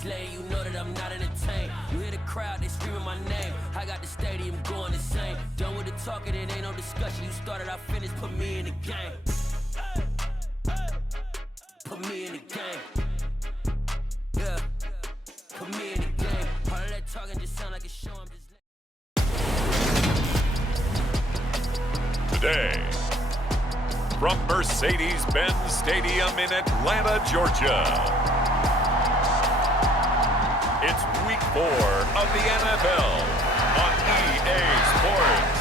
this lane, you know that I'm not entertained. You hear the crowd, they screaming my name. I got the stadium going insane. Done with the talking, it ain't no discussion. You started, I finished, put me in the game. Put me in the game. Yeah. Put me in the game. All of that talking just sound like a show. I'm just today, from Mercedes-Benz Stadium in Atlanta, Georgia, it's Week 4 of the NFL on EA Sports.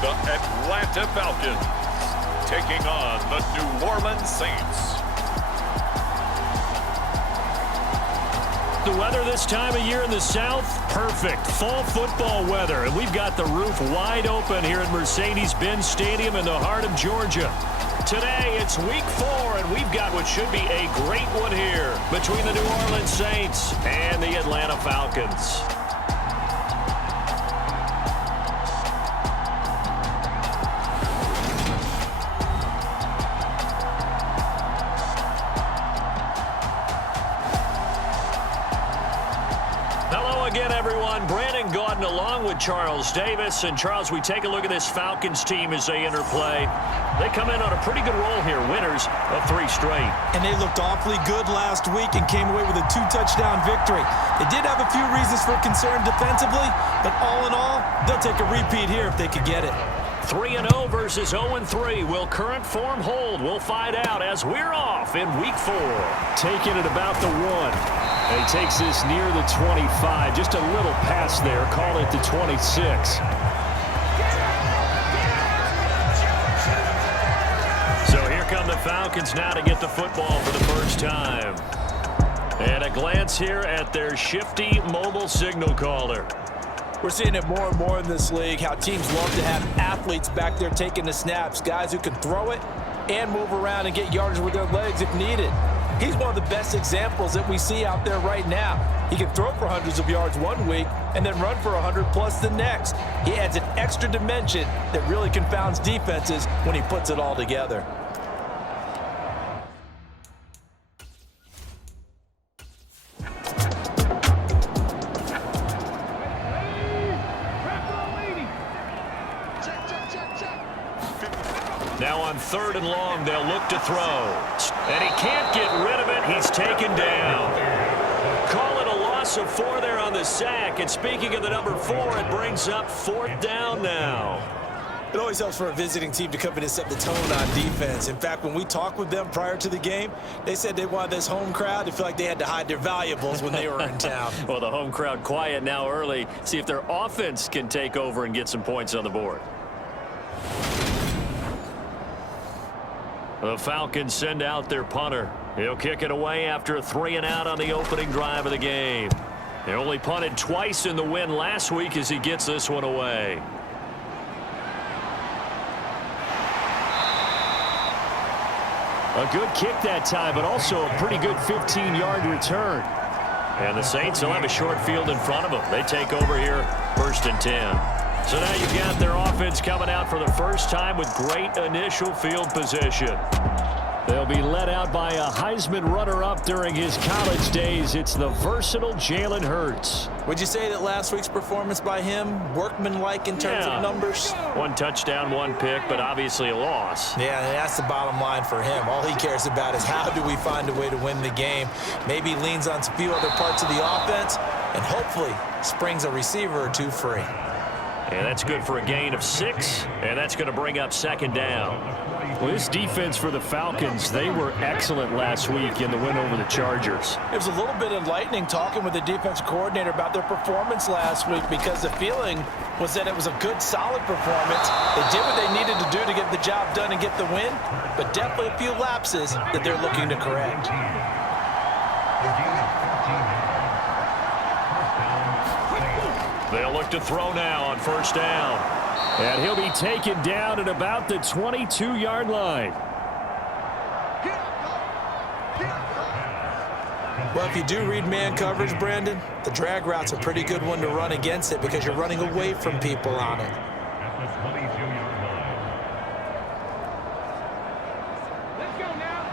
The Atlanta Falcons taking on the New Orleans Saints. The weather this time of year in the South, perfect. Fall football weather, and we've got the roof wide open here at Mercedes-Benz Stadium in the heart of Georgia. Today, it's Week 4, and we've got what should be a great one here between the New Orleans Saints and the Atlanta Falcons. Again, everyone, Brandon Gaudin along with Charles Davis. And, Charles, we take a look at this Falcons team as they interplay. They come in on a pretty good roll here, winners of 3 straight. And they looked awfully good last week and came away with a 2-touchdown victory. They did have a few reasons for concern defensively, but all in all, they'll take a repeat here if they could get it. 3-0 versus 0-3. Will current form hold? We'll find out as we're off in Week 4. Taking it about the 1. And he takes this near the 25. Just a little pass there. Call it the 26. So here come the Falcons now to get the football for the first time. And a glance here at their shifty mobile signal caller. We're seeing it more and more in this league, how teams love to have athletes back there taking the snaps, guys who can throw it and move around and get yardage with their legs if needed. He's one of the best examples that we see out there right now. He can throw for hundreds of yards one week and then run for 100+ the next. He adds an extra dimension that really confounds defenses when he puts it all together. Now on 3rd and long, they'll look to throw. And he can't get rid of it. He's taken down. Call it a loss of 4 there on the sack. And speaking of the number 4, it brings up 4th down now. It always helps for a visiting team to come in and set the tone on defense. In fact, when we talked with them prior to the game, they said they wanted this home crowd to feel like they had to hide their valuables when they were in town. Well, the home crowd quiet now early. See if their offense can take over and get some points on the board. The Falcons send out their punter. He'll kick it away after a 3-and-out on the opening drive of the game. They only punted twice in the win last week as he gets this one away. A good kick that time, but also a pretty good 15-yard return. And the Saints will have a short field in front of them. They take over here, 1st and 10. So now you've got their offense coming out for the first time with great initial field position. They'll be led out by a Heisman runner-up during his college days. It's the versatile Jalen Hurts. Would you say that last week's performance by him, workmanlike in terms of numbers? 1 touchdown, 1 pick, but obviously a loss. Yeah, and that's the bottom line for him. All he cares about is how do we find a way to win the game. Maybe leans on a few other parts of the offense and hopefully springs a receiver or 2 free. And that's good for a gain of 6, and that's going to bring up 2nd down. Well, this defense for the Falcons, they were excellent last week in the win over the Chargers. It was a little bit enlightening talking with the defensive coordinator about their performance last week because the feeling was that it was a good, solid performance. They did what they needed to do to get the job done and get the win, but definitely a few lapses that they're looking to correct. They'll look to throw now on 1st down. And he'll be taken down at about the 22-yard line. Well, if you do read man coverage, Brandon, the drag route's a pretty good one to run against it because you're running away from people on it. Let's go now.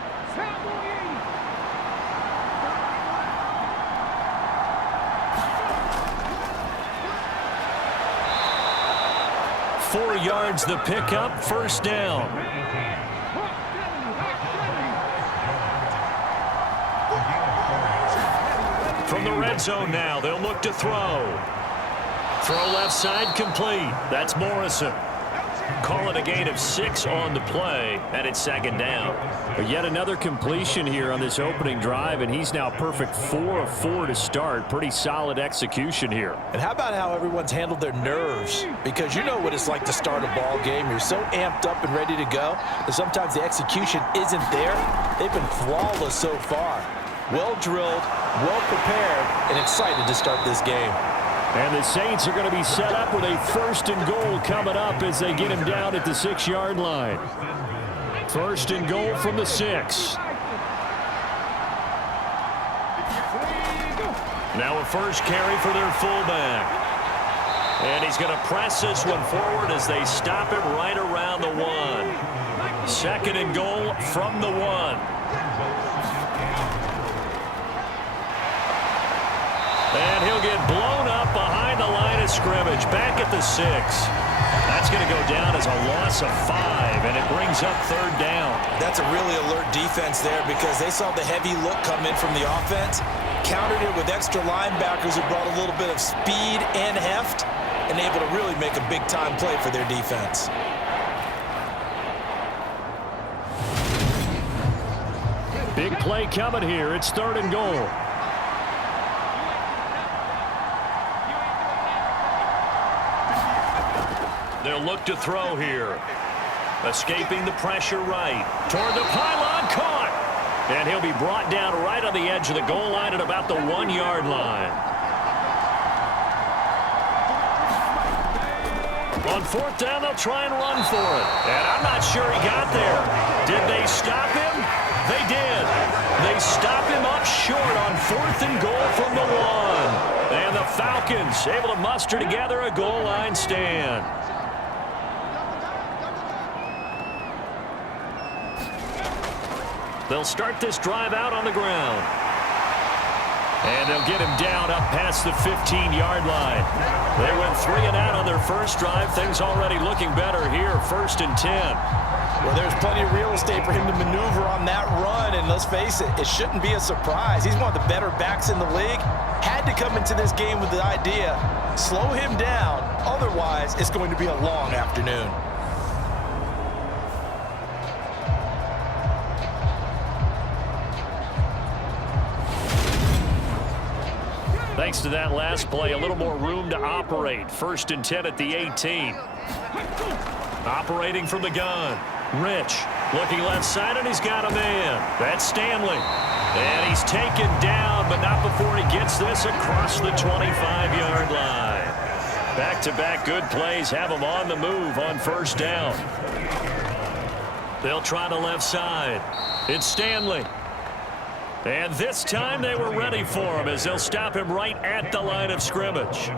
4 yards the pickup, first down. From the red zone now, they'll look to throw. Throw left side complete. That's Morrison. Call it a gain of 6 on the play, and it's second down. But yet another completion here on this opening drive, and he's now perfect 4 of 4 to start. Pretty solid execution here. And how about how everyone's handled their nerves? Because you know what it's like to start a ball game. You're so amped up and ready to go that sometimes the execution isn't there. They've been flawless so far. Well drilled, well prepared, and excited to start this game. And the Saints are going to be set up with a first and goal coming up as they get him down at the 6-yard line. First and goal from the 6. Now a first carry for their fullback. And he's going to press this one forward as they stop it right around the 1. Second and goal from the 1. And he'll get blown up behind the line of scrimmage, back at the 6. That's going to go down as a loss of 5, and it brings up third down. That's a really alert defense there because they saw the heavy look come in from the offense, countered it with extra linebackers who brought a little bit of speed and heft, and able to really make a big-time play for their defense. Big play coming here. It's third and goal. They'll look to throw here. Escaping the pressure right. Toward the pylon, caught. And he'll be brought down right on the edge of the goal line at about the 1-yard line. On fourth down, they'll try and run for it. And I'm not sure he got there. Did they stop him? They did. They stop him up short on fourth and goal from the 1. And the Falcons able to muster together a goal line stand. They'll start this drive out on the ground. And they'll get him down up past the 15-yard line. They went 3 and out on their first drive. Things already looking better here, first and 10. Well, there's plenty of real estate for him to maneuver on that run, and let's face it, it shouldn't be a surprise. He's one of the better backs in the league. Had to come into this game with the idea, slow him down, otherwise it's going to be a long afternoon. Thanks to that last play, a little more room to operate. First and 10 at the 18. Operating from the gun. Rich looking left side, and he's got a man. That's Stanley. And he's taken down, but not before he gets this across the 25-yard line. Back-to-back good plays have him on the move on first down. They'll try the left side. It's Stanley. And this time they were ready for him as they'll stop him right at the line of scrimmage.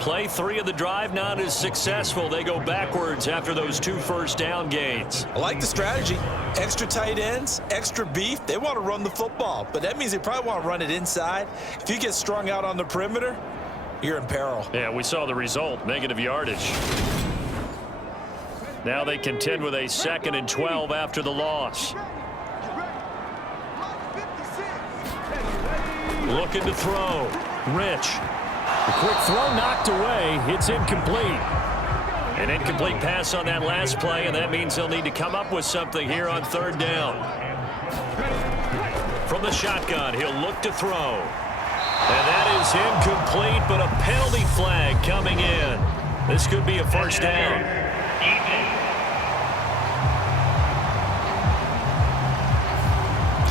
Play 3 of the drive not as successful. They go backwards after those 2 first down gains. I like the strategy. Extra tight ends, extra beef. They want to run the football, but that means they probably want to run it inside. If you get strung out on the perimeter, you're in peril. Yeah, we saw the result, negative yardage. Now they contend with a 2nd and 12 after the loss. Looking to throw. Rich. The quick throw knocked away. It's incomplete. An incomplete pass on that last play, and that means they'll need to come up with something here on third down. From the shotgun, he'll look to throw. And that is incomplete, but a penalty flag coming in. This could be a first down.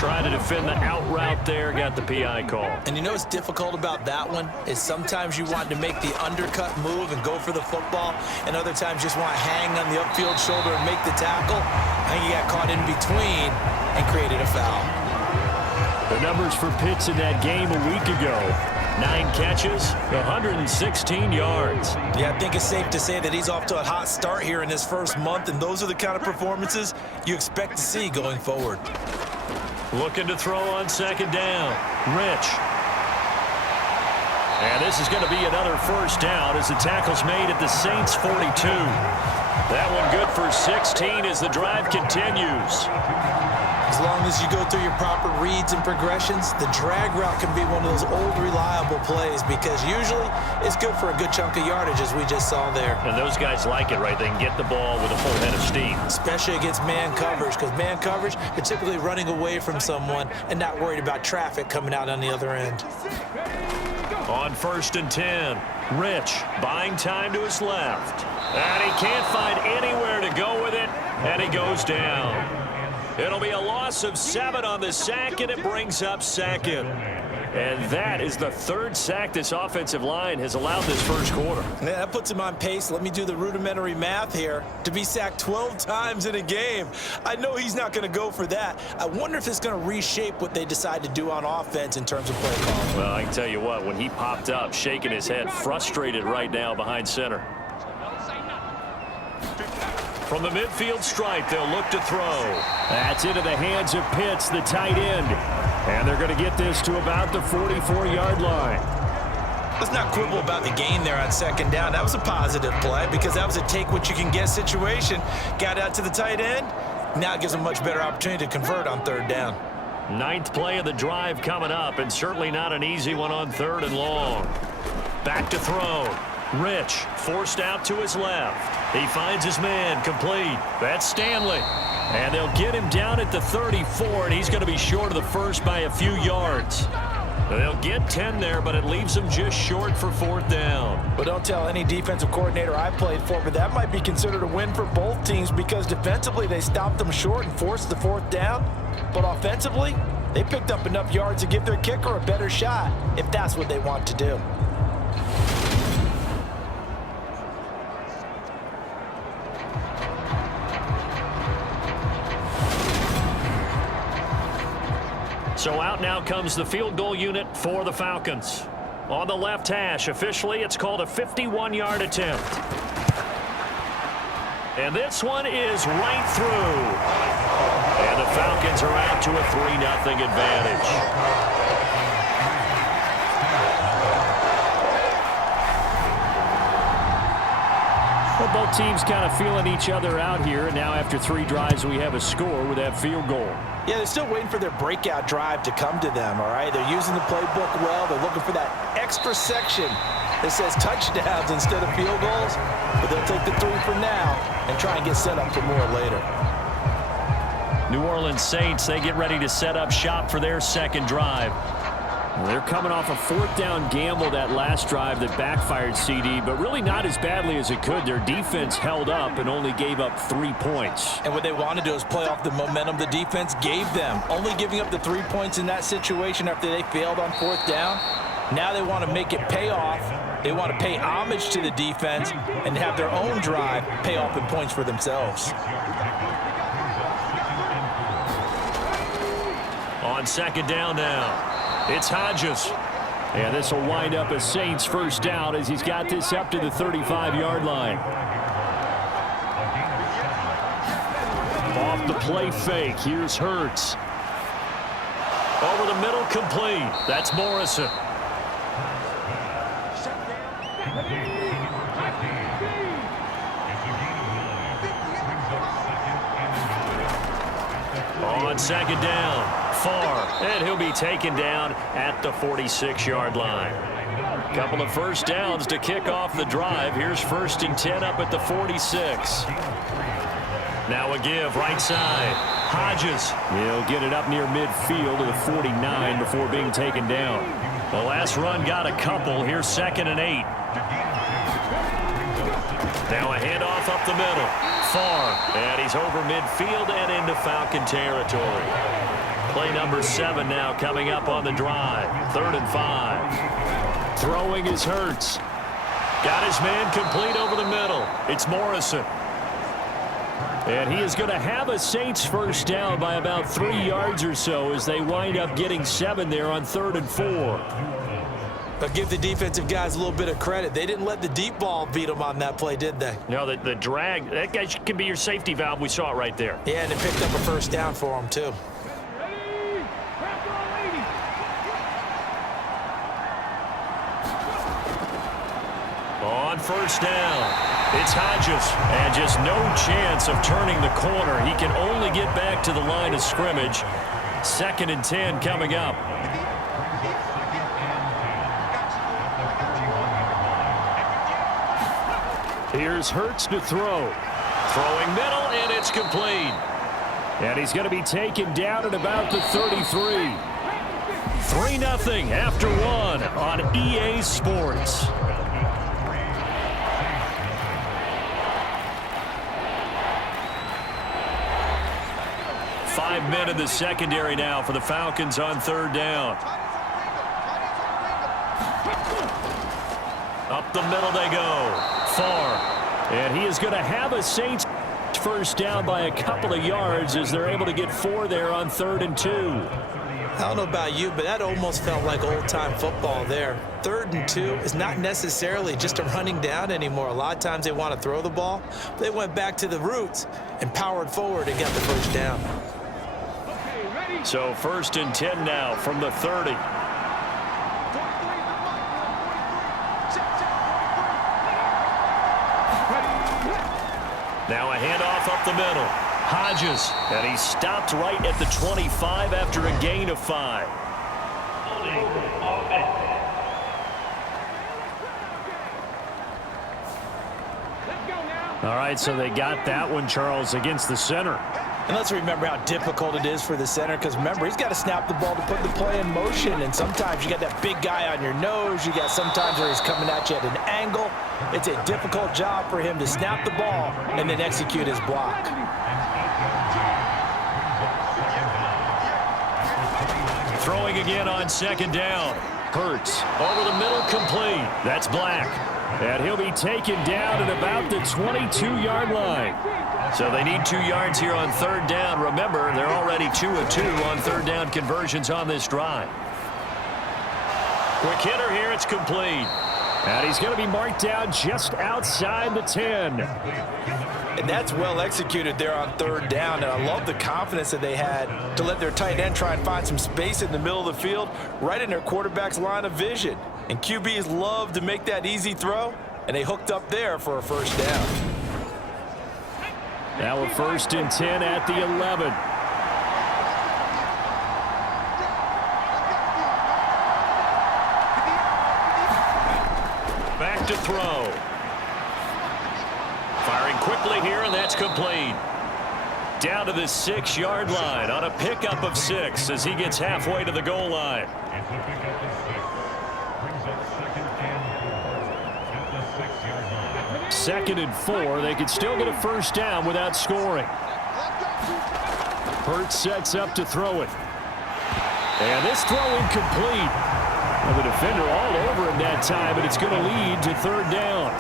Trying to defend the out route there, got the PI call. And you know what's difficult about that one is sometimes you want to make the undercut move and go for the football, and other times just want to hang on the upfield shoulder and make the tackle. I think he got caught in between and created a foul. The numbers for Pitts in that game a week ago. 9 catches, 116 yards. Yeah, I think it's safe to say that he's off to a hot start here in his first month, and those are the kind of performances you expect to see going forward. Looking to throw on second down. Rich. And this is going to be another first down as the tackle's made at the Saints' 42. That one good for 16 as the drive continues. As long as you go through your proper reads and progressions, the drag route can be one of those old reliable plays because usually it's good for a good chunk of yardage as we just saw there. And those guys like it, right? They can get the ball with a full head of steam. Especially against man coverage, because man coverage, they're typically running away from someone and not worried about traffic coming out on the other end. On 1st and 10, Rich buying time to his left. And he can't find anywhere to go with it, and he goes down. It'll be a loss of 7 on the sack, and it brings up second. And that is the 3rd sack this offensive line has allowed this first quarter. Yeah, that puts him on pace. Let me do the rudimentary math here. To be sacked 12 times in a game, I know he's not going to go for that. I wonder if it's going to reshape what they decide to do on offense in terms of play calling. Well, I can tell you what, when he popped up, shaking his head, frustrated right now behind center. From the midfield stripe, they'll look to throw. That's into the hands of Pitts, the tight end. And they're going to get this to about the 44-yard line. Let's not quibble about the gain there on second down. That was a positive play because that was a take-what-you-can-get situation. Got out to the tight end. Now it gives them a much better opportunity to convert on 3rd down. 9th play of the drive coming up, and certainly not an easy one on 3rd and long. Back to throw. Rich forced out to his left. He finds his man complete. That's Stanley. And they'll get him down at the 34, and he's going to be short of the first by a few yards. They'll get 10 there, but it leaves them just short for 4th down. Well, don't tell any defensive coordinator I played for, but that might be considered a win for both teams because defensively they stopped them short and forced the 4th down. But offensively, they picked up enough yards to give their kicker a better shot if that's what they want to do. So out now comes the field goal unit for the Falcons. On the left hash, officially, it's called a 51-yard attempt. And this one is right through. And the Falcons are out to a 3-0 advantage. Well, both teams kind of feeling each other out here. And now after 3 drives, we have a score with that field goal. Yeah, they're still waiting for their breakout drive to come to them, all right? They're using the playbook well. They're looking for that extra section that says touchdowns instead of field goals. But they'll take the 3 for now and try and get set up for more later. New Orleans Saints, they get ready to set up shop for their 2nd drive. They're coming off a 4th down gamble that last drive that backfired, CD, but really not as badly as it could. Their defense held up and only gave up 3 points. And what they want to do is play off the momentum the defense gave them. Only giving up the 3 points in that situation after they failed on 4th down. Now they want to make it pay off. They want to pay homage to the defense and have their own drive pay off in points for themselves. On 2nd down now. It's Hodges. And this will wind up a Saints first down as he's got this up to the 35-yard line. Off the play fake. Here's Hurts. Over the middle, complete. That's Morrison. On 2nd down. Far, and he'll be taken down at the 46-yard line. Couple of first downs to kick off the drive. Here's 1st and 10 up at the 46. Now a give right side. Hodges. He'll get it up near midfield to the 49 before being taken down. The last run got a couple. Here's 2nd and 8. Now a handoff up the middle. Far, and he's over midfield and into Falcon territory. Play number 7 now coming up on the drive. 3rd and 5. Throwing is Hurts. Got his man complete over the middle. It's Morrison. And he is going to have a Saints first down by about 3 yards or so as they wind up getting 7 there on 3rd and 4. But give the defensive guys a little bit of credit. They didn't let the deep ball beat them on that play, did they? No, the drag, that guy can be your safety valve. We saw it right there. Yeah, and it picked up a first down for them, too. Ready? Crack on, lady. On first down, it's Hodges. And just no chance of turning the corner. He can only get back to the line of scrimmage. 2nd and 10 coming up. Here's Hurts to throw. Throwing middle, and it's complete. And he's going to be taken down at about the 33. 3-0 after 1 on EA Sports. Five men in the secondary now for the Falcons on 3rd down. Up the middle they go. Far. And he is going to have a Saints first down by a couple of yards as they're able to get 4 there on 3rd and 2. I don't know about you, but that almost felt like old-time football there. 3rd and 2 is not necessarily just a running down anymore. A lot of times they want to throw the ball. They went back to the roots and powered forward and got the first down. So 1st and 10 now from the 30. Now a handoff up the middle. Hodges, and he stopped right at the 25 after a gain of 5. All right, so they got that one, Charles, against the center. And let's remember how difficult it is for the center, because remember, he's got to snap the ball to put the play in motion, and sometimes you got that big guy on your nose. You got sometimes where he's coming at you at an angle. It's a difficult job for him to snap the ball and then execute his block. Throwing again on 2nd down. Hurts over the middle, complete. That's Black. And he'll be taken down at about the 22-yard line. So they need 2 yards here on 3rd down. Remember, they're already 2 of 2 on 3rd down conversions on this drive. Quick hitter here, it's complete. And he's going to be marked down just outside the 10. And that's well executed there on 3rd down. And I love the confidence that they had to let their tight end try and find some space in the middle of the field, right in their quarterback's line of vision. And QBs love to make that easy throw, and they hooked up there for a first down. Now a 1st and 10 at the 11. Back to throw. Firing quickly here, and that's complete. Down to the 6-yard line on a pickup of 6 as he gets halfway to the goal line. Second and 4. They could still get a first down without scoring. Hurts sets up to throw it. And this throw incomplete. Well, the defender all over him that time, but it's going to lead to 3rd down.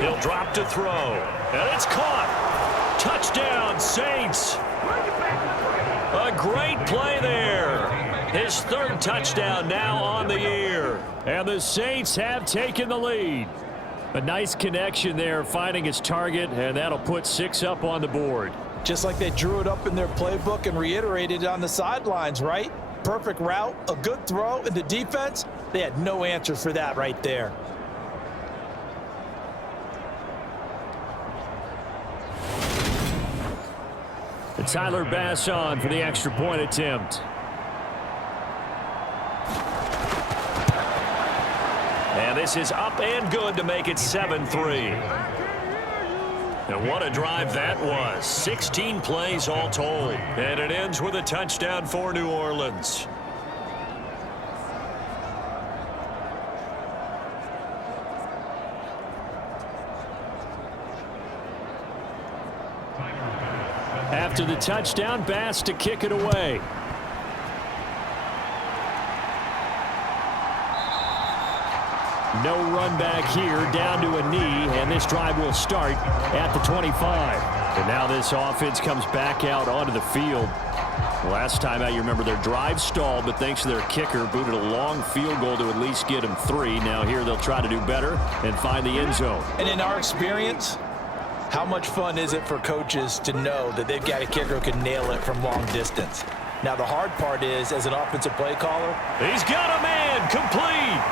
He'll drop to throw. And it's caught. Touchdown, Saints. A great play there. His 3rd touchdown now on the year. And the Saints have taken the lead. A nice connection there, finding his target, and that'll put 6 up on the board. Just like they drew it up in their playbook and reiterated it on the sidelines, right? Perfect route, a good throw, and the defense, they had no answer for that right there. And Tyler Bass on for the extra point attempt. And this is up and good to make it 7-3. And what a drive that was. 16 plays all told. And it ends with a touchdown for New Orleans. After the touchdown, Bass to kick it away. No run back here, down to a knee, and this drive will start at the 25. And now this offense comes back out onto the field. Last time out, you remember their drive stalled, but thanks to their kicker, booted a long field goal to at least get them 3. Now here they'll try to do better and find the end zone. And in our experience, how much fun is it for coaches to know that they've got a kicker who can nail it from long distance? Now the hard part is, as an offensive play caller, he's got a man, complete.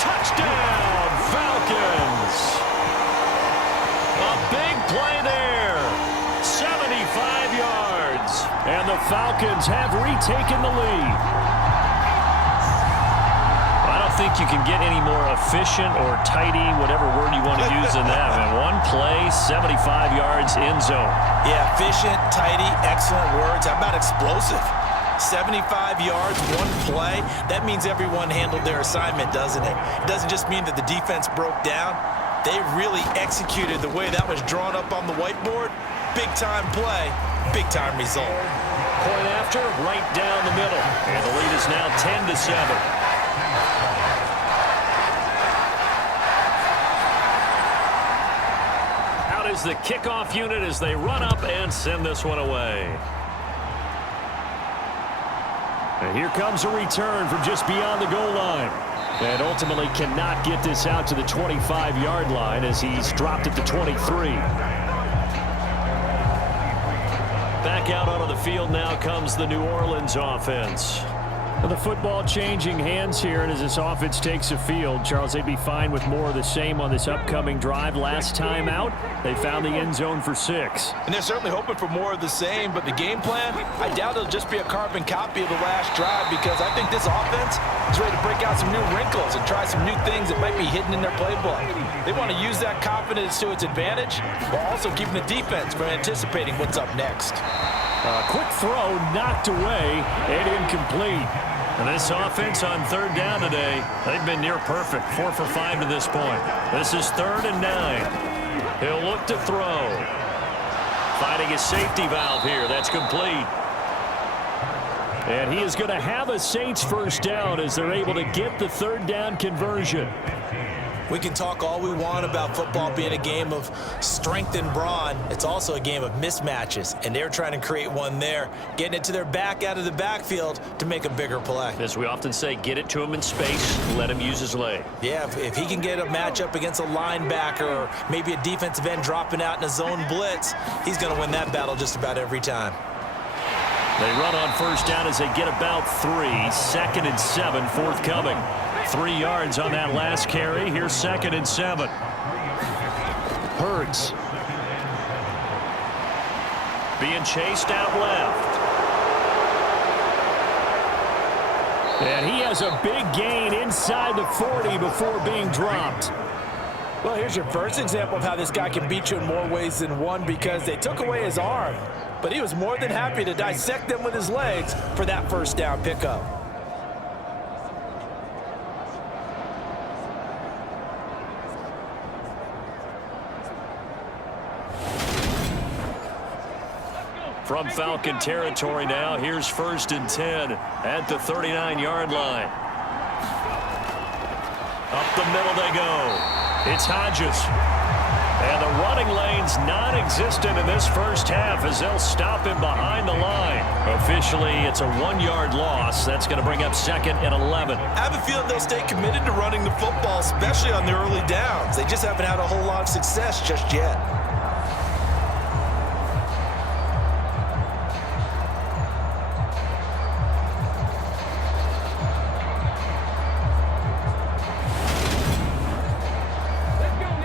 Touchdown, Falcons. A big play there. 75 yards. And the Falcons have retaken the lead. I don't think you can get any more efficient or tidy, whatever word you want to use in that. Man, one play, 75 yards, end zone. yeah, efficient, tidy, excellent words. How about explosive? 75 yards, one play. That means everyone handled their assignment, doesn't it? It doesn't just mean that the defense broke down. They really executed the way that was drawn up on the whiteboard. Big-time play, big-time result. Point after, right down the middle. And the lead is now 10-7. Out is the kickoff unit as they run up and send this one away. And here comes a return from just beyond the goal line. And ultimately cannot get this out to the 25-yard line as he's dropped at the 23. Back out onto the field now comes the New Orleans offense. The football changing hands here, and as this offense takes the field, Charles, they'd be fine with more of the same on this upcoming drive. Last time out, they found the end zone for 6. And they're certainly hoping for more of the same, but the game plan, I doubt it'll just be a carbon copy of the last drive, because I think this offense is ready to break out some new wrinkles and try some new things that might be hidden in their playbook. They want to use that confidence to its advantage while also keeping the defense from anticipating what's up next. A quick throw knocked away and incomplete. And this offense on third down today, they've been near perfect, 4 for 5 to this point. This is 3rd and 9. He'll look to throw. Finding a safety valve here. That's complete. And he is going to have a Saints first down as they're able to get the 3rd down conversion. We can talk all we want about football being a game of strength and brawn. It's also a game of mismatches, and they're trying to create one there, getting it to their back out of the backfield to make a bigger play. As we often say, get it to him in space, let him use his leg. Yeah, if he can get a matchup against a linebacker or maybe a defensive end dropping out in a zone blitz, he's going to win that battle just about every time. They run on first down as they get about 3. 2nd and 7, forthcoming. 3 yards on that last carry. Here's 2nd and 7. Hurts. Being chased out left. And he has a big gain inside the 40 before being dropped. Well, here's your first example of how this guy can beat you in more ways than one, because they took away his arm, but he was more than happy to dissect them with his legs for that first down pickup. From Falcon territory now, here's 1st and 10 at the 39-yard line. Up the middle they go. It's Hodges. And the running lane's non-existent in this first half as they'll stop him behind the line. Officially, it's a 1-yard loss. That's going to bring up 2nd and 11. I have a feeling they'll stay committed to running the football, especially on the early downs. They just haven't had a whole lot of success just yet.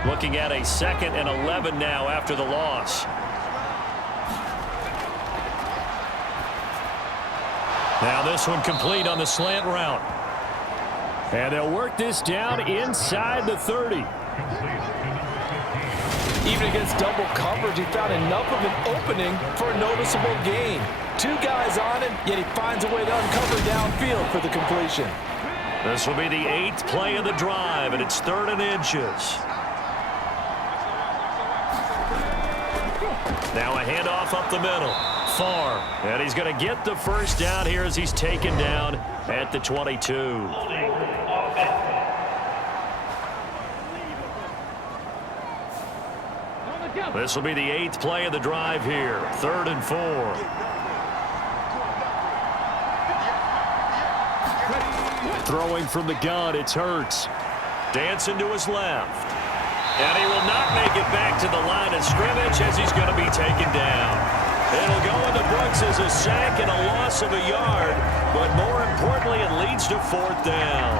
Looking at a 2nd and 11 now after the loss. Now this one complete on the slant route. And they'll work this down inside the 30. Even against double coverage, he found enough of an opening for a noticeable gain. 2 guys on him, yet he finds a way to uncover downfield for the completion. This will be the 8th play of the drive, and it's 3rd and inches. Now a handoff up the middle. Far. And he's going to get the first down here as he's taken down at the 22. This will be the 8th play of the drive here. 3rd and 4. Throwing from the gun, it's Hurts. Dancing to his left. And he will not make it back to the line of scrimmage as he's going to be taken down. It'll go into Brooks as a sack and a loss of a yard, but more importantly, it leads to 4th down.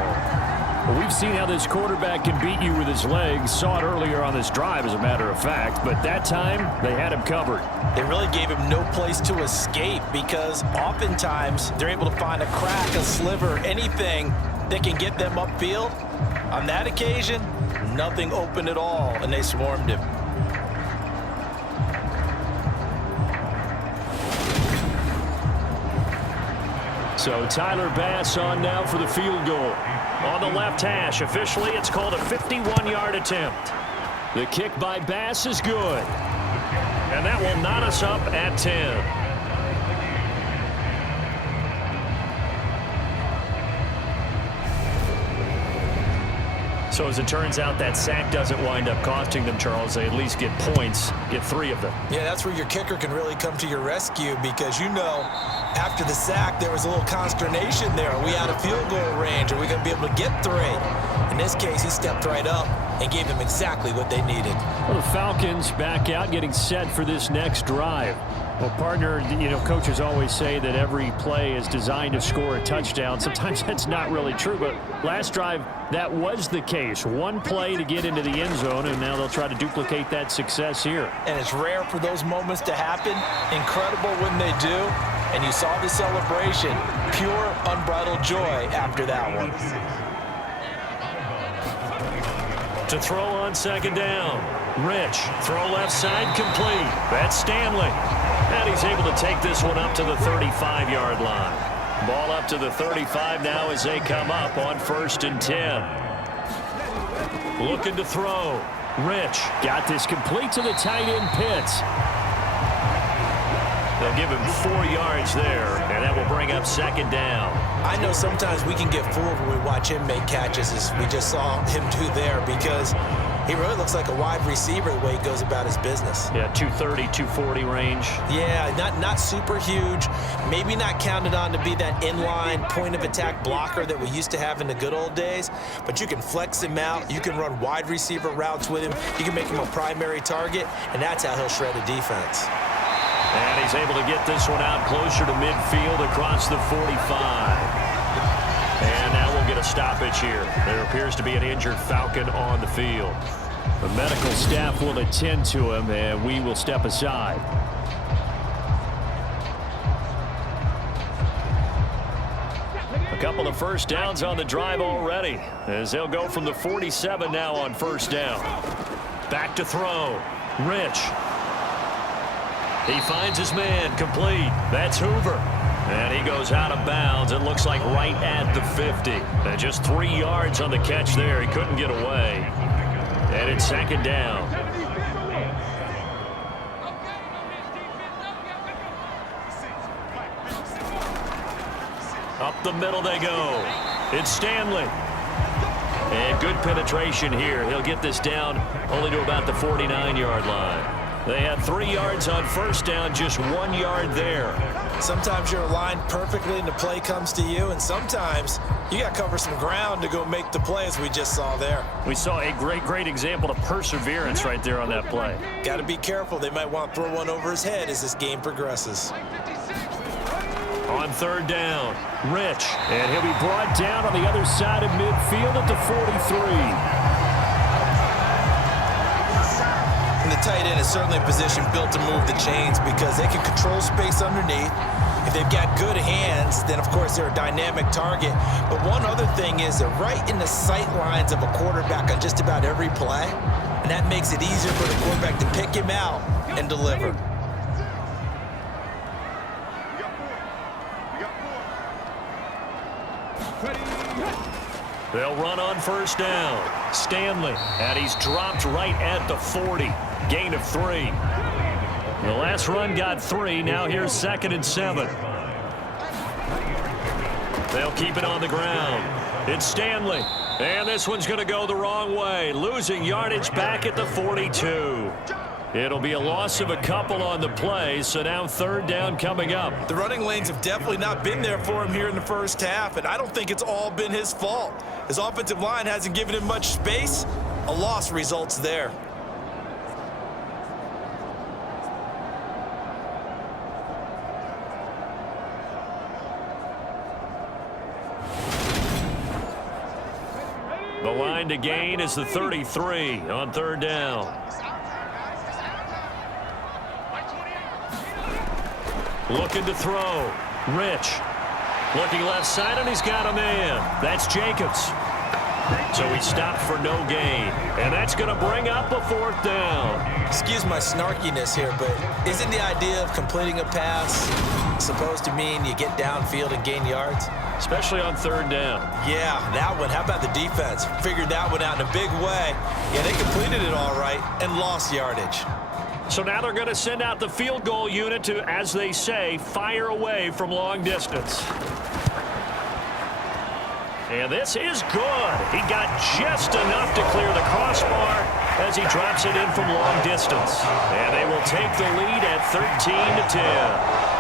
Well, we've seen how this quarterback can beat you with his legs. Saw it earlier on this drive, as a matter of fact, but that time they had him covered. They really gave him no place to escape because oftentimes they're able to find a crack, a sliver, anything that can get them upfield. On that occasion, nothing open at all, and they swarmed him. So Tyler Bass on now for the field goal. On the left hash, officially it's called a 51-yard attempt. The kick by Bass is good. And that will knot us up at 10. So as it turns out, that sack doesn't wind up costing them, Charles. They at least get points, get 3 of them. Yeah, that's where your kicker can really come to your rescue because, you know, after the sack, there was a little consternation there. Are we out of field goal range? Are we going to be able to get 3? In this case, he stepped right up and gave them exactly what they needed. Well, the Falcons back out, getting set for this next drive. Well, partner, you know, coaches always say that every play is designed to score a touchdown. Sometimes that's not really true, but last drive, that was the case. One play to get into the end zone, and now they'll try to duplicate that success here. And it's rare for those moments to happen. Incredible when they do. And you saw the celebration. Pure, unbridled joy after that one. To throw on 2nd down. Rich, throw left side, complete. That's Stanley. And he's able to take this one up to the 35-yard line. Ball up to the 35 now as they come up on 1st and 10. Looking to throw. Rich got this complete to the tight end Pitts. They'll give him 4 yards there, and that will bring up 2nd down. I know sometimes we can get fooled when we watch him make catches, as we just saw him do there, because he really looks like a wide receiver the way he goes about his business. Yeah, 230, 240 range. Yeah, not super huge. Maybe not counted on to be that inline point-of-attack blocker that we used to have in the good old days, but you can flex him out. You can run wide receiver routes with him. You can make him a primary target, and that's how he'll shred a defense. And he's able to get this one out closer to midfield across the 45. And now we'll get a stoppage here. There appears to be an injured Falcon on the field. The medical staff will attend to him, and we will step aside. A couple of first downs on the drive already, as they'll go from the 47 now on 1st down. Back to throw. Rich. He finds his man, complete. That's Hoover. And he goes out of bounds. It looks like right at the 50. And just 3 yards on the catch there. He couldn't get away. And it's 2nd down. Up the middle they go. It's Stanley. And good penetration here. He'll get this down only to about the 49-yard line. They had 3 yards on 1st down, just 1 yard there. Sometimes you're aligned perfectly and the play comes to you, and sometimes you got to cover some ground to go make the play, as we just saw there. We saw a great example of perseverance right there on that play. Got to be careful. They might want to throw one over his head as this game progresses. On 3rd down, Rich. And he'll be brought down on the other side of midfield at the 43. And the tight end is certainly a position built to move the chains because they can control space underneath. If they've got good hands, then of course they're a dynamic target. But one other thing is they're right in the sight lines of a quarterback on just about every play. And that makes it easier for the quarterback to pick him out and deliver. They'll run on 1st down. Stanley, and he's dropped right at the 40. Gain of 3. The last run got 3. Now here's 2nd and 7. They'll keep it on the ground. It's Stanley. And this one's going to go the wrong way. Losing yardage back at the 42. It'll be a loss of a couple on the play, so now 3rd down coming up. The running lanes have definitely not been there for him here in the first half, and I don't think it's all been his fault. His offensive line hasn't given him much space. A loss results there. The line to gain is the 33 on 3rd down. Looking to throw. Rich. Looking left side, and he's got a man. That's Jacobs. So he stopped for no gain. And that's going to bring up a 4th down. Excuse my snarkiness here, but isn't the idea of completing a pass supposed to mean you get downfield and gain yards? Especially on 3rd down. Yeah, that one. How about the defense? Figured that one out in a big way. Yeah, they completed it all right and lost yardage. So now they're going to send out the field goal unit to, as they say, fire away from long distance. And this is good. He got just enough to clear the crossbar as he drops it in from long distance. And they will take the lead at 13-10.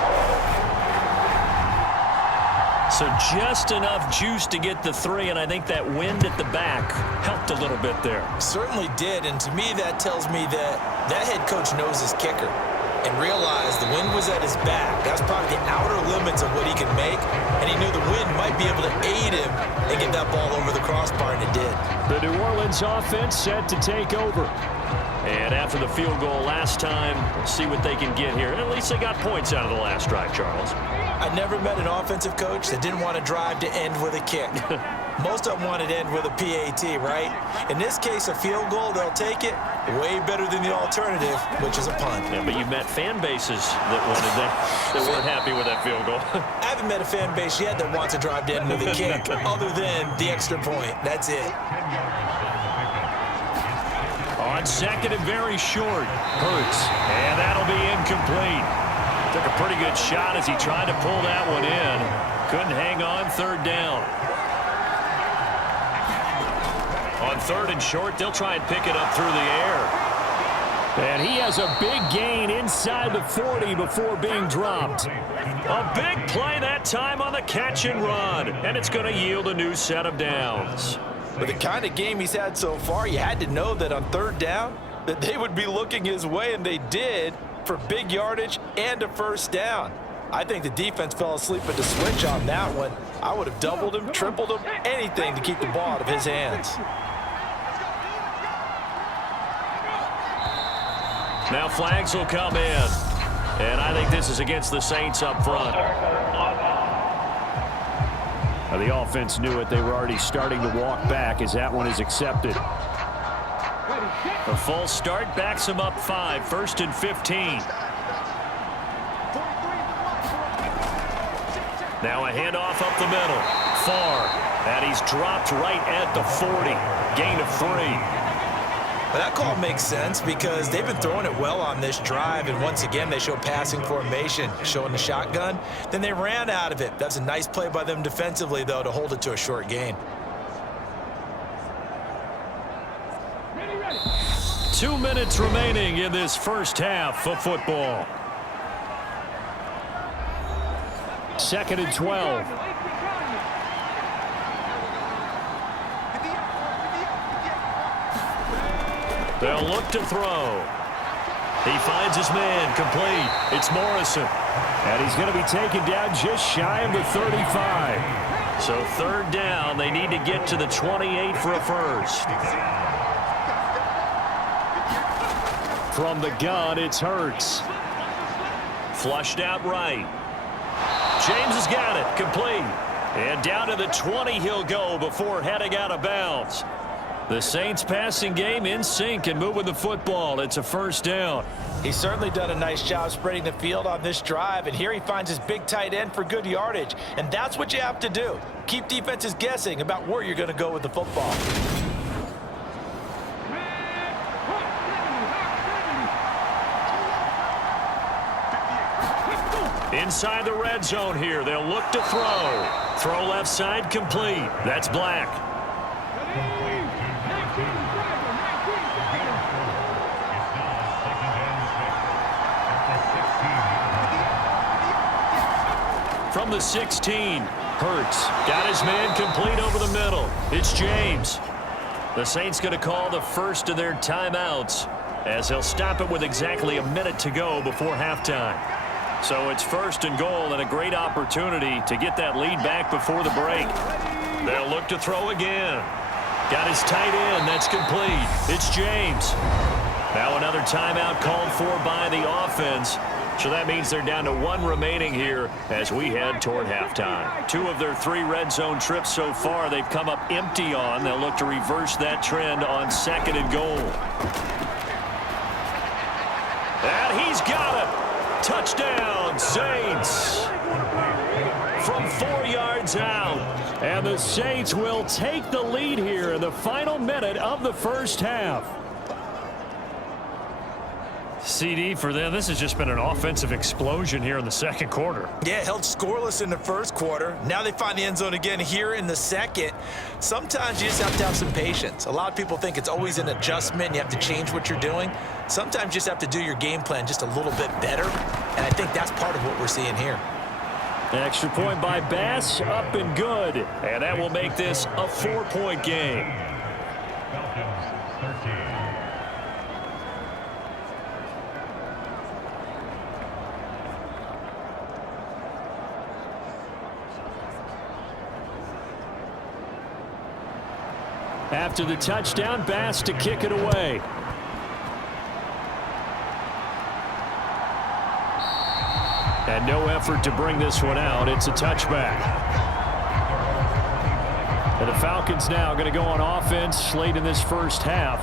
So just enough juice to get the 3, and I think that wind at the back helped a little bit there. Certainly did, and to me that tells me that head coach knows his kicker and realized the wind was at his back. That's probably the outer limits of what he can make, and he knew the wind might be able to aid him and get that ball over the crossbar, and it did. The New Orleans offense set to take over. And after the field goal last time, we'll see what they can get here. At least they got points out of the last drive, Charles. I never met an offensive coach that didn't want to drive to end with a kick. Most of them wanted to end with a PAT, right? In this case, a field goal, they'll take it. Way better than the alternative, which is a punt. Yeah, but you've met fan bases that wanted that weren't happy with that field goal. I haven't met a fan base yet that wants to drive to end with a kick, other than the extra point. That's it. On 2nd and very short, Hurts, and that'll be incomplete. Took a pretty good shot as he tried to pull that one in. Couldn't hang on 3rd down. On 3rd and short, they'll try and pick it up through the air. And he has a big gain inside the 40 before being dropped. A big play that time on the catch and run, and it's going to yield a new set of downs. But the kind of game he's had so far, you had to know that on 3rd down, that they would be looking his way, and they did, for big yardage and a 1st down. I think the defense fell asleep at the switch on that one. I would have doubled him, tripled him, anything to keep the ball out of his hands. Now flags will come in. And I think this is against the Saints up front. Now the offense knew it. They were already starting to walk back as that one is accepted. A false start backs him up 5. 1st and 15. Now a handoff up the middle. Far. And he's dropped right at the 40. Gain of 3. But that call makes sense because they've been throwing it well on this drive, and once again they show passing formation, showing the shotgun. Then they ran out of it. That's a nice play by them defensively, though, to hold it to a short gain. 2 minutes remaining in this first half of football. 2nd and 12. They'll look to throw. He finds his man, complete. It's Morrison. And he's going to be taken down just shy of the 35. So 3rd down, they need to get to the 28 for a 1st. From the gun, it's Hurts. Flushed out right. James has got it, complete. And down to the 20 he'll go before heading out of bounds. The Saints passing game in sync and moving the football. It's a 1st down. He's certainly done a nice job spreading the field on this drive, and here he finds his big tight end for good yardage. And that's what you have to do. Keep defenses guessing about where you're going to go with the football. Inside the red zone here. They'll look to throw. Throw left side complete. That's Black. From the 16, Hurts got his man complete over the middle. It's James. The Saints going to call the first of their timeouts as they'll stop it with exactly a minute to go before halftime. So it's first and goal and a great opportunity to get that lead back before the break. They'll look to throw again. Got his tight end. That's complete. It's James. Now another timeout called for by the offense. So that means they're down to one remaining here as we head toward halftime. 2 of their 3 red zone trips so far they've come up empty on. They'll look to reverse that trend on 2nd and goal. And he's got it. Touchdown, Saints. From 4 yards out. And the Saints will take the lead here in the final minute of the first half. CD, for them, this has just been an offensive explosion here in the second quarter. Yeah, held scoreless in the first quarter. Now they find the end zone again here in the second. Sometimes you just have to have some patience. A lot of people think it's always an adjustment. You have to change what you're doing. Sometimes you just have to do your game plan just a little bit better, and I think that's part of what we're seeing here. An extra point by Bass, up and good. And that will make this a 4-point game. Falcons 13. After the touchdown, Bass to kick it away. And no effort to bring this one out. It's a touchback. And the Falcons now going to go on offense late in this first half.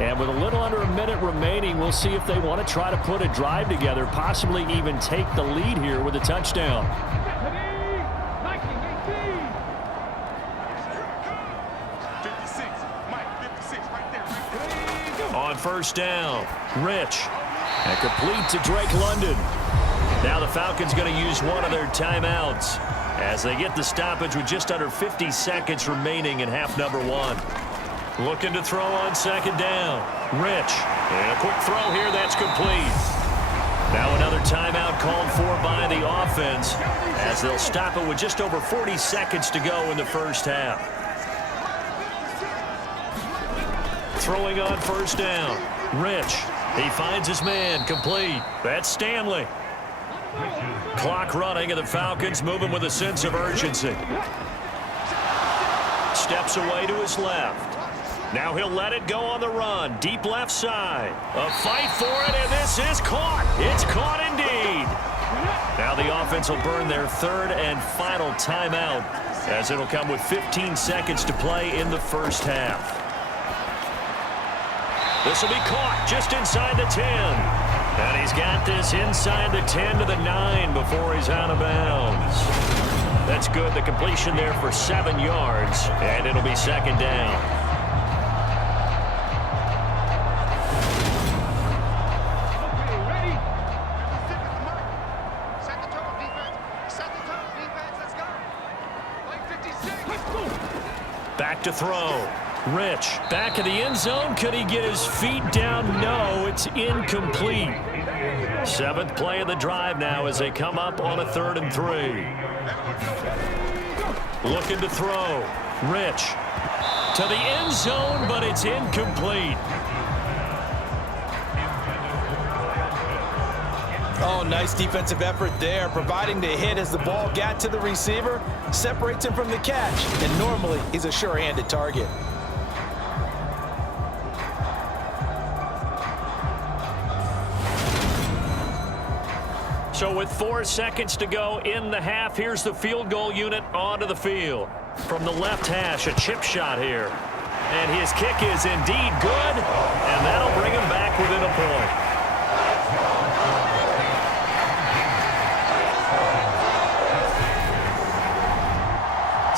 And with a little under a minute remaining, we'll see if they want to try to put a drive together, possibly even take the lead here with a touchdown. On first down, Rich. And complete to Drake London. Now the Falcons going to use one of their timeouts as they get the stoppage with just under 50 seconds remaining in half number 1. Looking to throw on 2nd down. Rich. And a quick throw here. That's complete. Now another timeout called for by the offense as they'll stop it with just over 40 seconds to go in the first half. Throwing on first down. Rich. He finds his man. Complete. That's Stanley. Clock running, and the Falcons moving with a sense of urgency. Steps away to his left. Now he'll let it go on the run. Deep left side. A fight for it, and this is caught. It's caught indeed. Now the offense will burn their 3rd and final timeout as it'll come with 15 seconds to play in the first half. This will be caught just inside the 10. And he's got this inside the 10 to the 9 before he's out of bounds. That's good. The completion there for 7 yards, and it'll be 2nd down. Okay, ready? Set the tone, defense. Set the tone, defense. Let's go. Like 56. Let's go. Back to throw. Rich, back of the end zone. Could he get his feet down? No, it's incomplete. 7th play of the drive now as they come up on a 3rd and 3. Looking to throw. Rich to the end zone, but it's incomplete. Oh, nice defensive effort there, providing the hit as the ball got to the receiver, separates him from the catch, and normally he's a sure-handed target. So with 4 seconds to go in the half, here's the field goal unit onto the field. From the left hash, a chip shot here. And his kick is indeed good, and that'll bring him back within a point.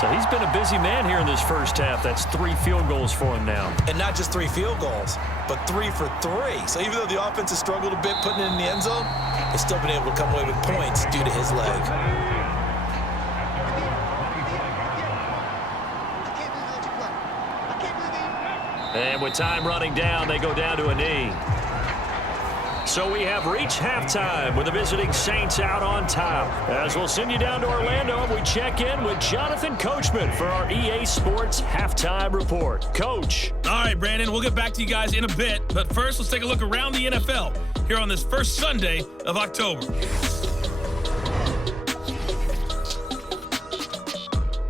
So he's been a busy man here in this first half. That's 3 field goals for him now. And not just 3 field goals, but 3 for 3. So even though the offense has struggled a bit putting it in the end zone, they've still been able to come away with points due to his leg. And with time running down, they go down to a knee. So we have reached halftime with the visiting Saints out on top. As we'll send you down to Orlando, we check in with Jonathan Coachman for our EA Sports Halftime Report. Coach. All right, Brandon, we'll get back to you guys in a bit. But first, let's take a look around the NFL here on this first Sunday of October.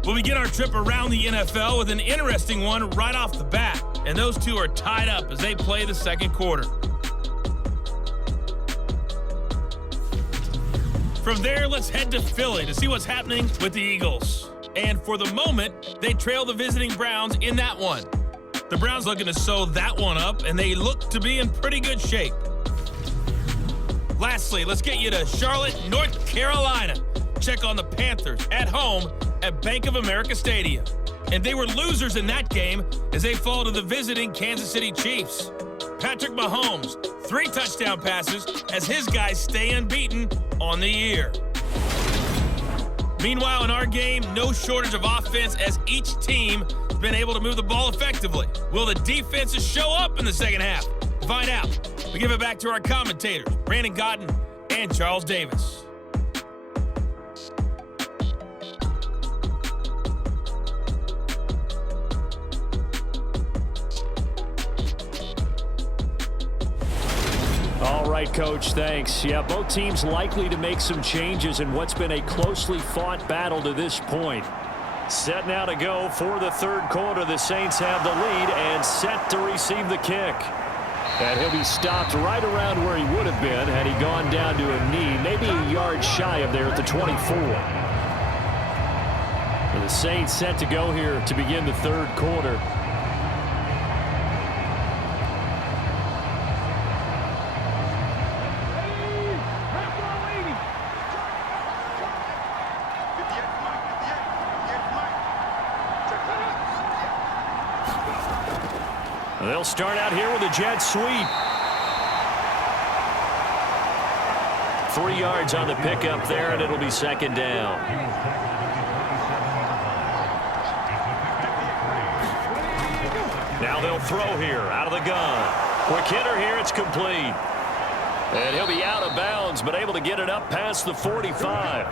We'll begin our trip around the NFL with an interesting one right off the bat. And those two are tied up as they play the second quarter. From there, let's head to Philly to see what's happening with the Eagles. And for the moment, they trail the visiting Browns in that one. The Browns looking to sew that one up, and they look to be in pretty good shape. Lastly, let's get you to Charlotte, North Carolina. Check on the Panthers at home at Bank of America Stadium. And they were losers in that game as they fall to the visiting Kansas City Chiefs. Patrick Mahomes, 3 touchdown passes as his guys stay unbeaten on the year. Meanwhile, in our game, no shortage of offense as each team has been able to move the ball effectively. Will the defenses show up in the second half? To find out, we give it back to our commentators, Brandon Godden and Charles Davis. All right, Coach, thanks. Yeah, both teams likely to make some changes in what's been a closely fought battle to this point. Set now to go for the third quarter. The Saints have the lead and set to receive the kick. And he'll be stopped right around where he would have been had he gone down to a knee, maybe a yard shy of there at the 24. And the Saints set to go here to begin the third quarter. They'll start out here with a jet sweep. 3 yards on the pickup there, and it'll be second down. Now they'll throw here out of the gun. Quick hitter here, it's complete. And he'll be out of bounds, but able to get it up past the 45.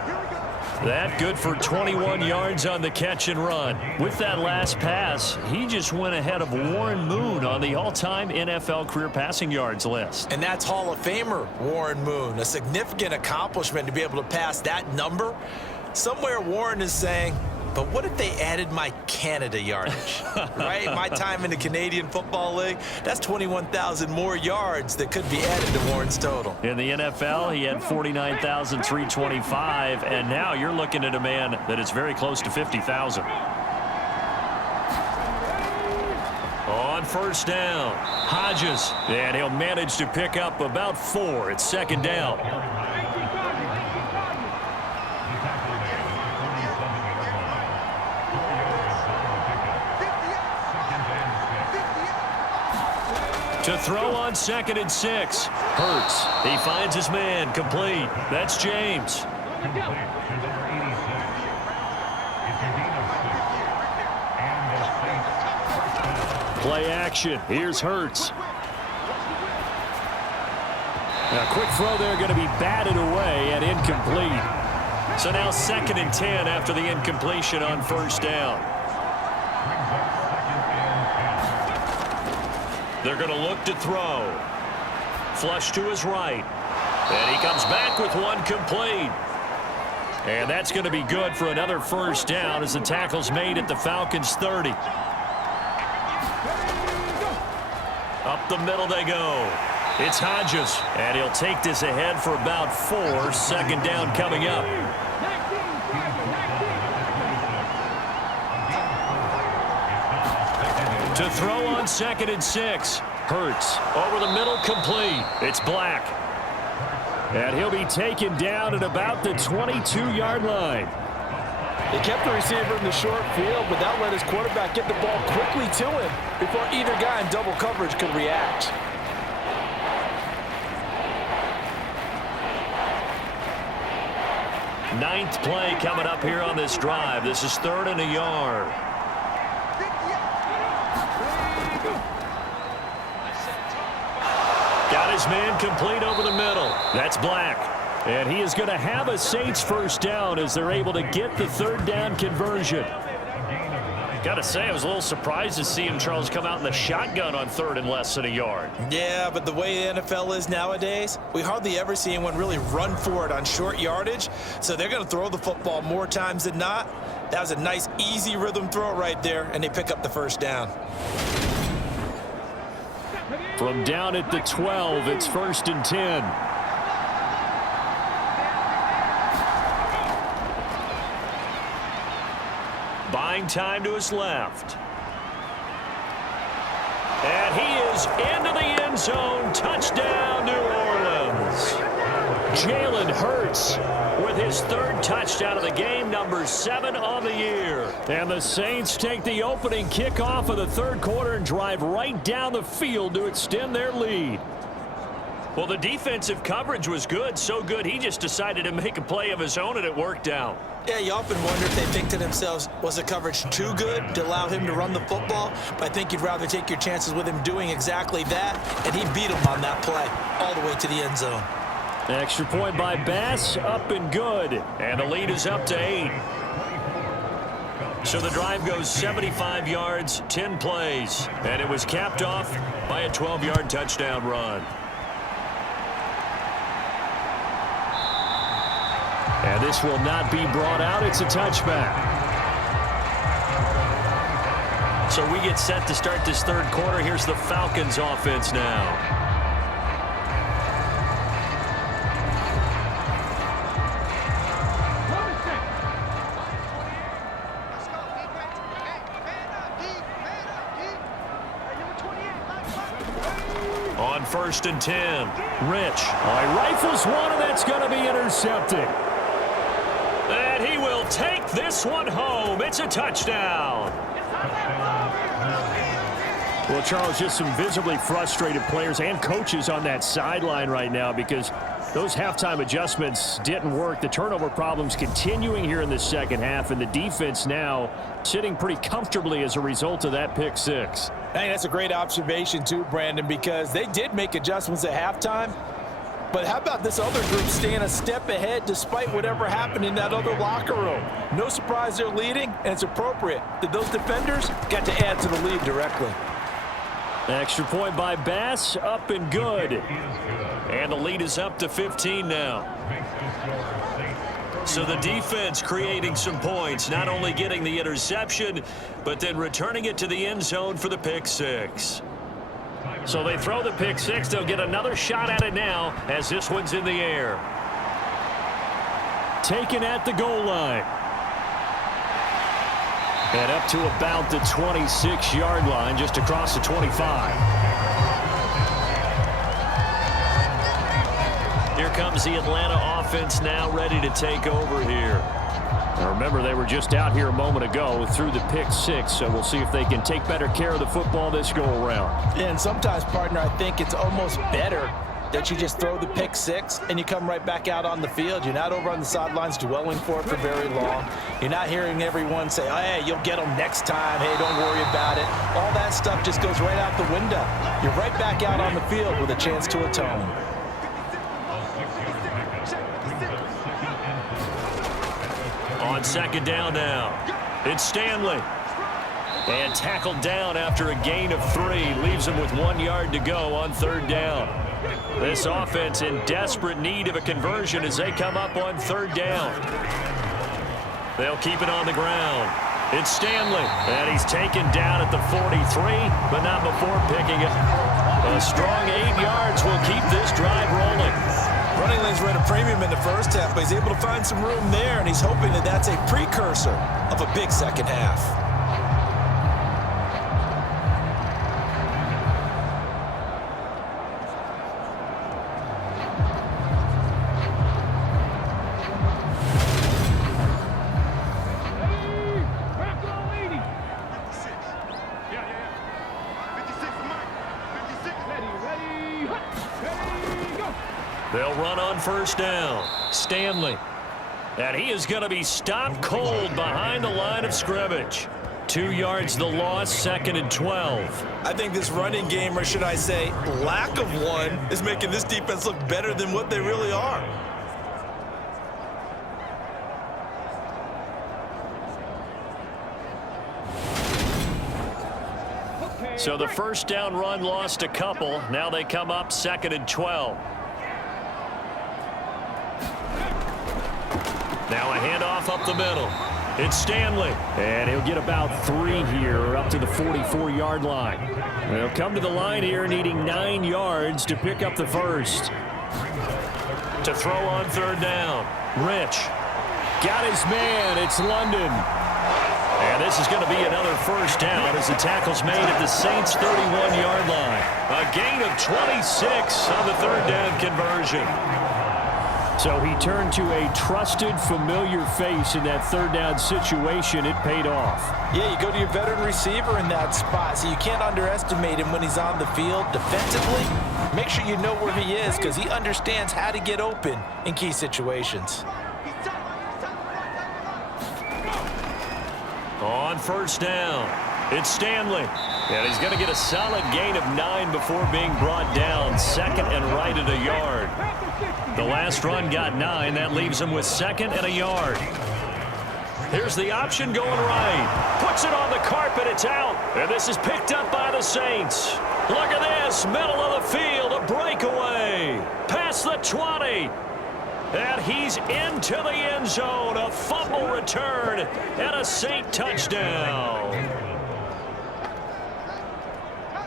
That good for 21 yards on the catch and run. With that last pass, he just went ahead of Warren Moon on the all-time NFL career passing yards list. And that's Hall of Famer Warren Moon. A significant accomplishment to be able to pass that number. Somewhere Warren is saying, but what if they added my Canada yardage, right? My time in the Canadian Football League, that's 21,000 more yards that could be added to Warren's total. In the NFL, he had 49,325, and now you're looking at a man that is very close to 50,000. On first down, Hodges, and he'll manage to pick up about 4. It's second down. To throw on 2nd and 6. Hurts. He finds his man. Complete. That's James. Play action. Here's Hurts. A quick throw there going to be batted away and incomplete. So now 2nd and 10 after the incompletion on first down. They're going to look to throw. Flush to his right. And he comes back with one complete. And that's going to be good for another first down as the tackle's made at the Falcons' 30. Up the middle they go. It's Hodges. And he'll take this ahead for about 4. Second down coming up. To throw on 2nd and 6. Hurts over the middle, complete. It's Black. And he'll be taken down at about the 22-yard line. He kept the receiver in the short field, but that let his quarterback get the ball quickly to him before either guy in double coverage could react. Ninth play coming up here on this drive. This is 3rd and a yard. Got his man complete over the middle. That's Black. And he is going to have a Saints first down as they're able to get the 3rd down conversion. Got to say, I was a little surprised to see him, Charles, come out in the shotgun on 3rd and less than a yard. Yeah, but the way the NFL is nowadays, we hardly ever see anyone really run for it on short yardage. So they're going to throw the football more times than not. That was a nice, easy rhythm throw right there, and they pick up the first down. From down at the 12, it's 1st and 10. Buying time to his left. And he is into the end zone. Touchdown, New Orleans. Jalen Hurts with his 3rd touchdown of the game, number 7 on the year. And the Saints take the opening kickoff of the 3rd quarter and drive right down the field to extend their lead. Well, the defensive coverage was good, so good he just decided to make a play of his own, and it worked out. Yeah, you often wonder if they think to themselves, was the coverage too good to allow him to run the football? But I think you'd rather take your chances with him doing exactly that, and he beat him on that play all the way to the end zone. Extra point by Bass, up and good. And the lead is up to 8. So the drive goes 75 yards, 10 plays. And it was capped off by a 12-yard touchdown run. And this will not be brought out. It's a touchback. So we get set to start this 3rd quarter. Here's the Falcons offense now. On 1st and 10, Rich. Rifles one, and that's going to be intercepted. And he will take this one home. It's a touchdown. Well, Charles, just some visibly frustrated players and coaches on that sideline right now because those halftime adjustments didn't work. The turnover problems continuing here in the second half, and the defense now sitting pretty comfortably as a result of that pick 6. Hey, that's a great observation too, Brandon, because they did make adjustments at halftime. But how about this other group staying a step ahead despite whatever happened in that other locker room? No surprise they're leading, and it's appropriate that those defenders got to add to the lead directly. Extra point by Bass, up and good. And the lead is up to 15 now. So the defense creating some points, not only getting the interception, but then returning it to the end zone for the pick 6. So they throw the pick 6. They'll get another shot at it now as this one's in the air. Taken at the goal line. And up to about the 26-yard line, just across the 25. Here comes the Atlanta offense now ready to take over here. Now remember, they were just out here a moment ago through the pick 6, so we'll see if they can take better care of the football this go-around. Yeah, and sometimes, partner, I think it's almost better that you just throw the pick 6 and you come right back out on the field. You're not over on the sidelines dwelling for it for very long. You're not hearing everyone say, oh, hey, you'll get them next time. Hey, don't worry about it. All that stuff just goes right out the window. You're right back out on the field with a chance to atone. On 2nd down now, it's Stanley. And tackled down after a gain of 3. Leaves him with 1 yard to go on 3rd down. This offense in desperate need of a conversion as they come up on 3rd down. They'll keep it on the ground. It's Stanley. And he's taken down at the 43, but not before picking up a strong 8 yards. Will keep this drive rolling. Running lanes were at a premium in the first half, but he's able to find some room there, and he's hoping that that's a precursor of a big second half. They'll run on first down. Stanley. And he is going to be stopped cold behind the line of scrimmage. 2 yards the loss, 2nd and 12. I think this running game, or should I say lack of one, is making this defense look better than what they really are. So the first down run lost a couple. Now they come up 2nd and 12. Now a handoff up the middle. It's Stanley. And he'll get about 3 here up to the 44-yard line. They'll come to the line here needing 9 yards to pick up the first. To throw on third down. Rich. Got his man. It's London. And this is going to be another first down as the tackle's made at the Saints' 31-yard line. A gain of 26 on the third down conversion. So he turned to a trusted, familiar face in that third down situation. It paid off. Yeah, you go to your veteran receiver in that spot, so you can't underestimate him when he's on the field defensively. Make sure you know where he is because he understands how to get open in key situations. On first down, it's Stanley. And he's going to get a solid gain of 9 before being brought down. 2nd and right at a yard. The last run got 9. That leaves him with 2nd and a yard. Here's the option going right. Puts it on the carpet. It's out. And this is picked up by the Saints. Look at this. Middle of the field. A breakaway. Past the 20. And he's into the end zone. A fumble return and a Saint touchdown.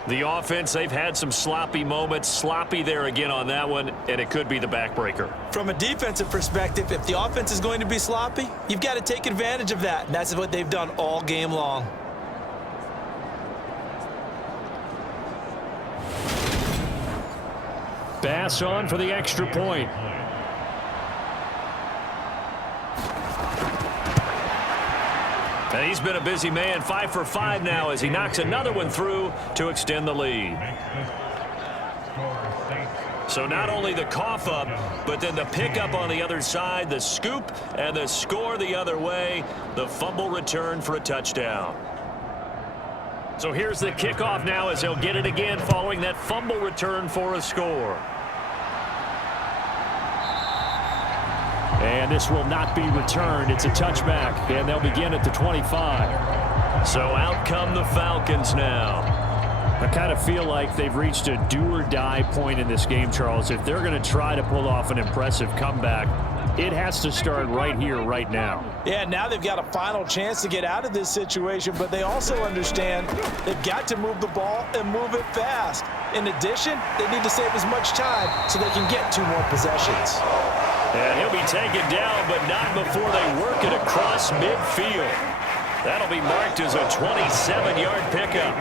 The offense, they've had some sloppy moments. Sloppy there again on that one, and it could be the backbreaker. From a defensive perspective, if the offense is going to be sloppy, you've got to take advantage of that, and that's what they've done all game long. Pass on for the extra point. And he's been a busy man, 5 for 5 now as he knocks another one through to extend the lead. So not only the cough up, but then the pickup on the other side, the scoop, and the score the other way, the fumble return for a touchdown. So here's the kickoff now as he'll get it again following that fumble return for a score. And this will not be returned. It's a touchback, and they'll begin at the 25. So out come the Falcons now. I kind of feel like they've reached a do-or-die point in this game, Charles. If they're going to try to pull off an impressive comeback, it has to start right here, right now. Yeah, now they've got a final chance to get out of this situation, but they also understand they've got to move the ball and move it fast. In addition, they need to save as much time so they can get 2 more possessions. And he'll be taken down, but not before they work it across midfield. That'll be marked as a 27-yard pickup.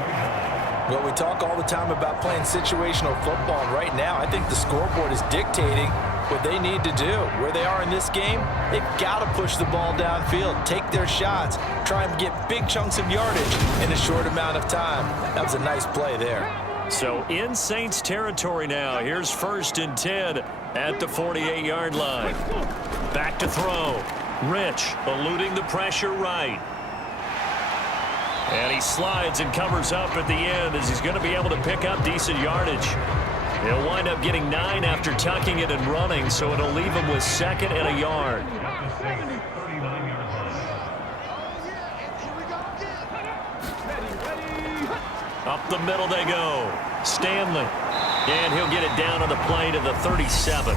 Well, we talk all the time about playing situational football, and right now I think the scoreboard is dictating what they need to do. Where they are in this game, they've got to push the ball downfield, take their shots, try and get big chunks of yardage in a short amount of time. That was a nice play there. So in Saints territory now, here's 1st and 10 at the 48-yard line. Back to throw. Rich eluding the pressure right. And he slides and covers up at the end as he's going to be able to pick up decent yardage. He'll wind up getting 9 after tucking it and running, so it'll leave him with 2nd and a yard. Up the middle they go. Stanley. And he'll get it down on the play to the 37.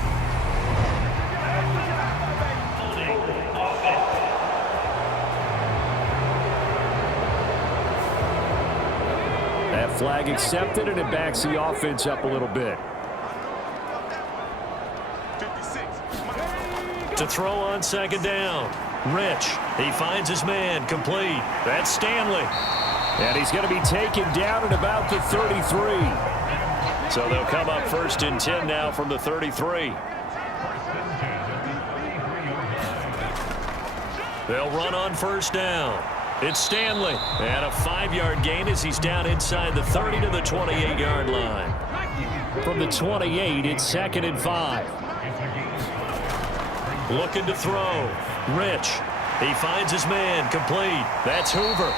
That flag accepted, and it backs the offense up a little bit. To throw on 2nd down. Rich. He finds his man. Complete. That's Stanley. And he's going to be taken down at about the 33. So they'll come up 1st and 10 now from the 33. They'll run on first down. It's Stanley. And a 5-yard gain as he's down inside the 30 to the 28-yard line. From the 28, it's 2nd and 5. Looking to throw. Rich. He finds his man. Complete. That's Hoover.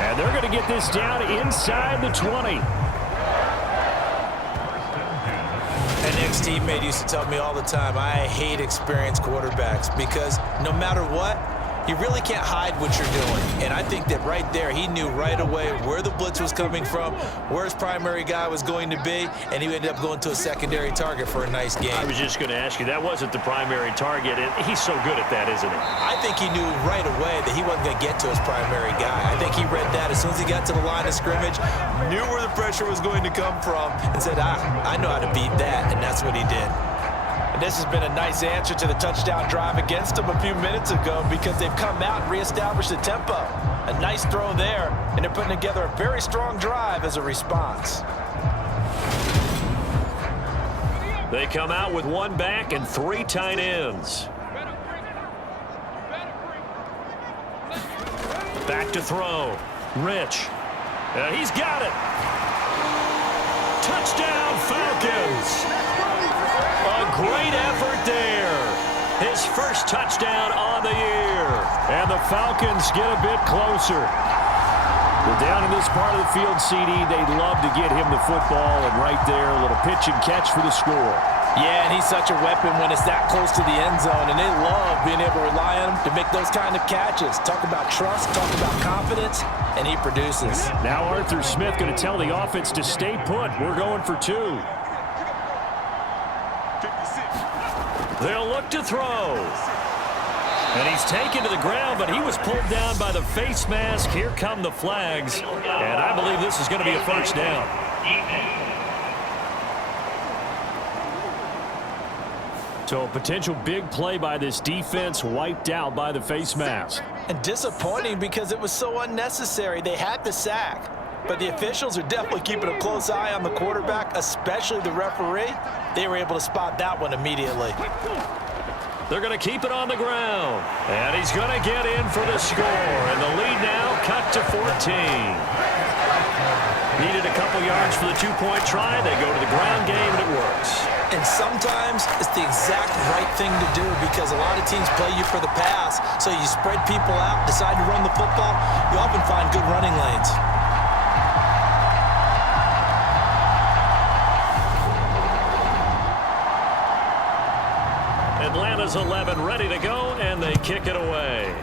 And they're going to get this down inside the 20. An ex-teammate used to tell me all the time, I hate experienced quarterbacks because no matter what, you really can't hide what you're doing. And I think that right there, he knew right away where the blitz was coming from, where his primary guy was going to be, and he ended up going to a secondary target for a nice game. I was just going to ask you, that wasn't the primary target, and he's so good at that, isn't he? I think he knew right away that he wasn't going to get to his primary guy. I think he read that as soon as he got to the line of scrimmage, knew where the pressure was going to come from, and said, I know how to beat that, and that's what he did. This has been a nice answer to the touchdown drive against them a few minutes ago because they've come out and reestablished the tempo. A nice throw there, and they're putting together a very strong drive as a response. They come out with one back and 3 tight ends. Back to throw. Rich. He's got it. Touchdown, Falcons. A great effort there. His first touchdown on the year. And the Falcons get a bit closer. Well, down in this part of the field, CD, they'd love to get him the football. And right there, a little pitch and catch for the score. Yeah, and he's such a weapon when it's that close to the end zone. And they love being able to rely on him to make those kind of catches. Talk about trust, talk about confidence, and he produces. Now Arthur Smith going to tell the offense to stay put. We're going for 2. They'll look to throw. And he's taken to the ground, but he was pulled down by the face mask. Here come the flags. And I believe this is going to be a first down. So a potential big play by this defense wiped out by the face mask. And disappointing because it was so unnecessary. They had the sack. But the officials are definitely keeping a close eye on the quarterback, especially the referee. They were able to spot that one immediately. They're going to keep it on the ground. And he's going to get in for the score. And the lead now cut to 14. Needed a couple yards for the 2-point try. They go to the ground game, and it works. And sometimes it's the exact right thing to do because a lot of teams play you for the pass. So you spread people out, decide to run the football. You often find good running lanes. Atlanta's 11 ready to go, and they kick it away.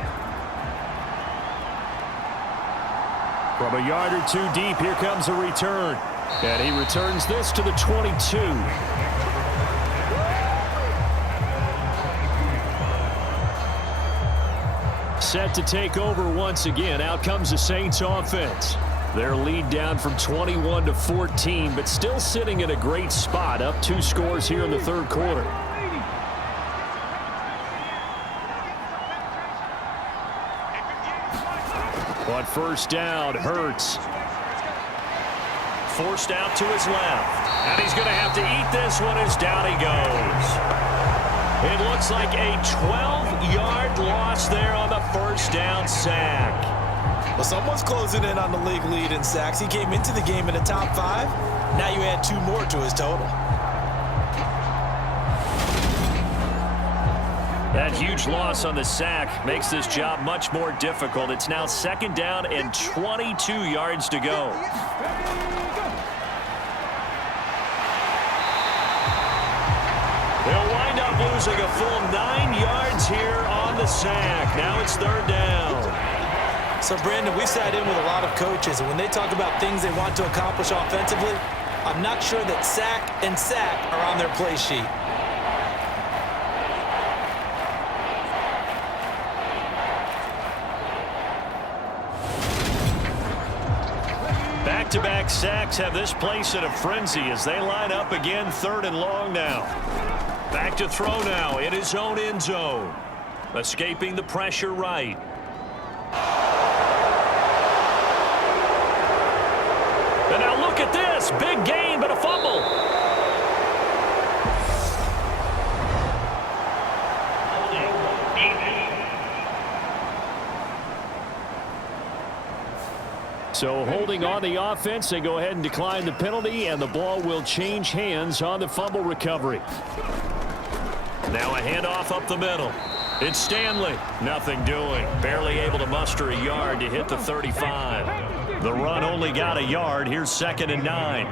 From a yard or 2 deep, here comes a return. And he returns this to the 22. Set to take over once again. Out comes the Saints offense. Their lead down from 21 to 14, but still sitting in a great spot. Up 2 scores here in the 3rd quarter. On first down, Hurts. Forced out to his left. And he's going to have to eat this one as down he goes. It looks like a 12-yard loss there on the first down sack. Well, someone's closing in on the league lead in sacks. He came into the game in the top 5. Now you add 2 more to his total. That huge loss on the sack makes this job much more difficult. It's now 2nd down and 22 yards to go. They'll wind up losing a full 9 yards here on the sack. Now it's 3rd down. So, Brandon, we sat in with a lot of coaches, and when they talk about things they want to accomplish offensively, I'm not sure that sack and sack are on their play sheet. Back-to-back sacks have this place in a frenzy as they line up again 3rd and long now. Back to throw now in his own end zone. Escaping the pressure right. And now look at this. Big gain, but a fumble. So holding on the offense, they go ahead and decline the penalty, and the ball will change hands on the fumble recovery. Now a handoff up the middle. It's Stanley. Nothing doing. Barely able to muster a yard to hit the 35. The run only got a yard. Here's 2nd and 9.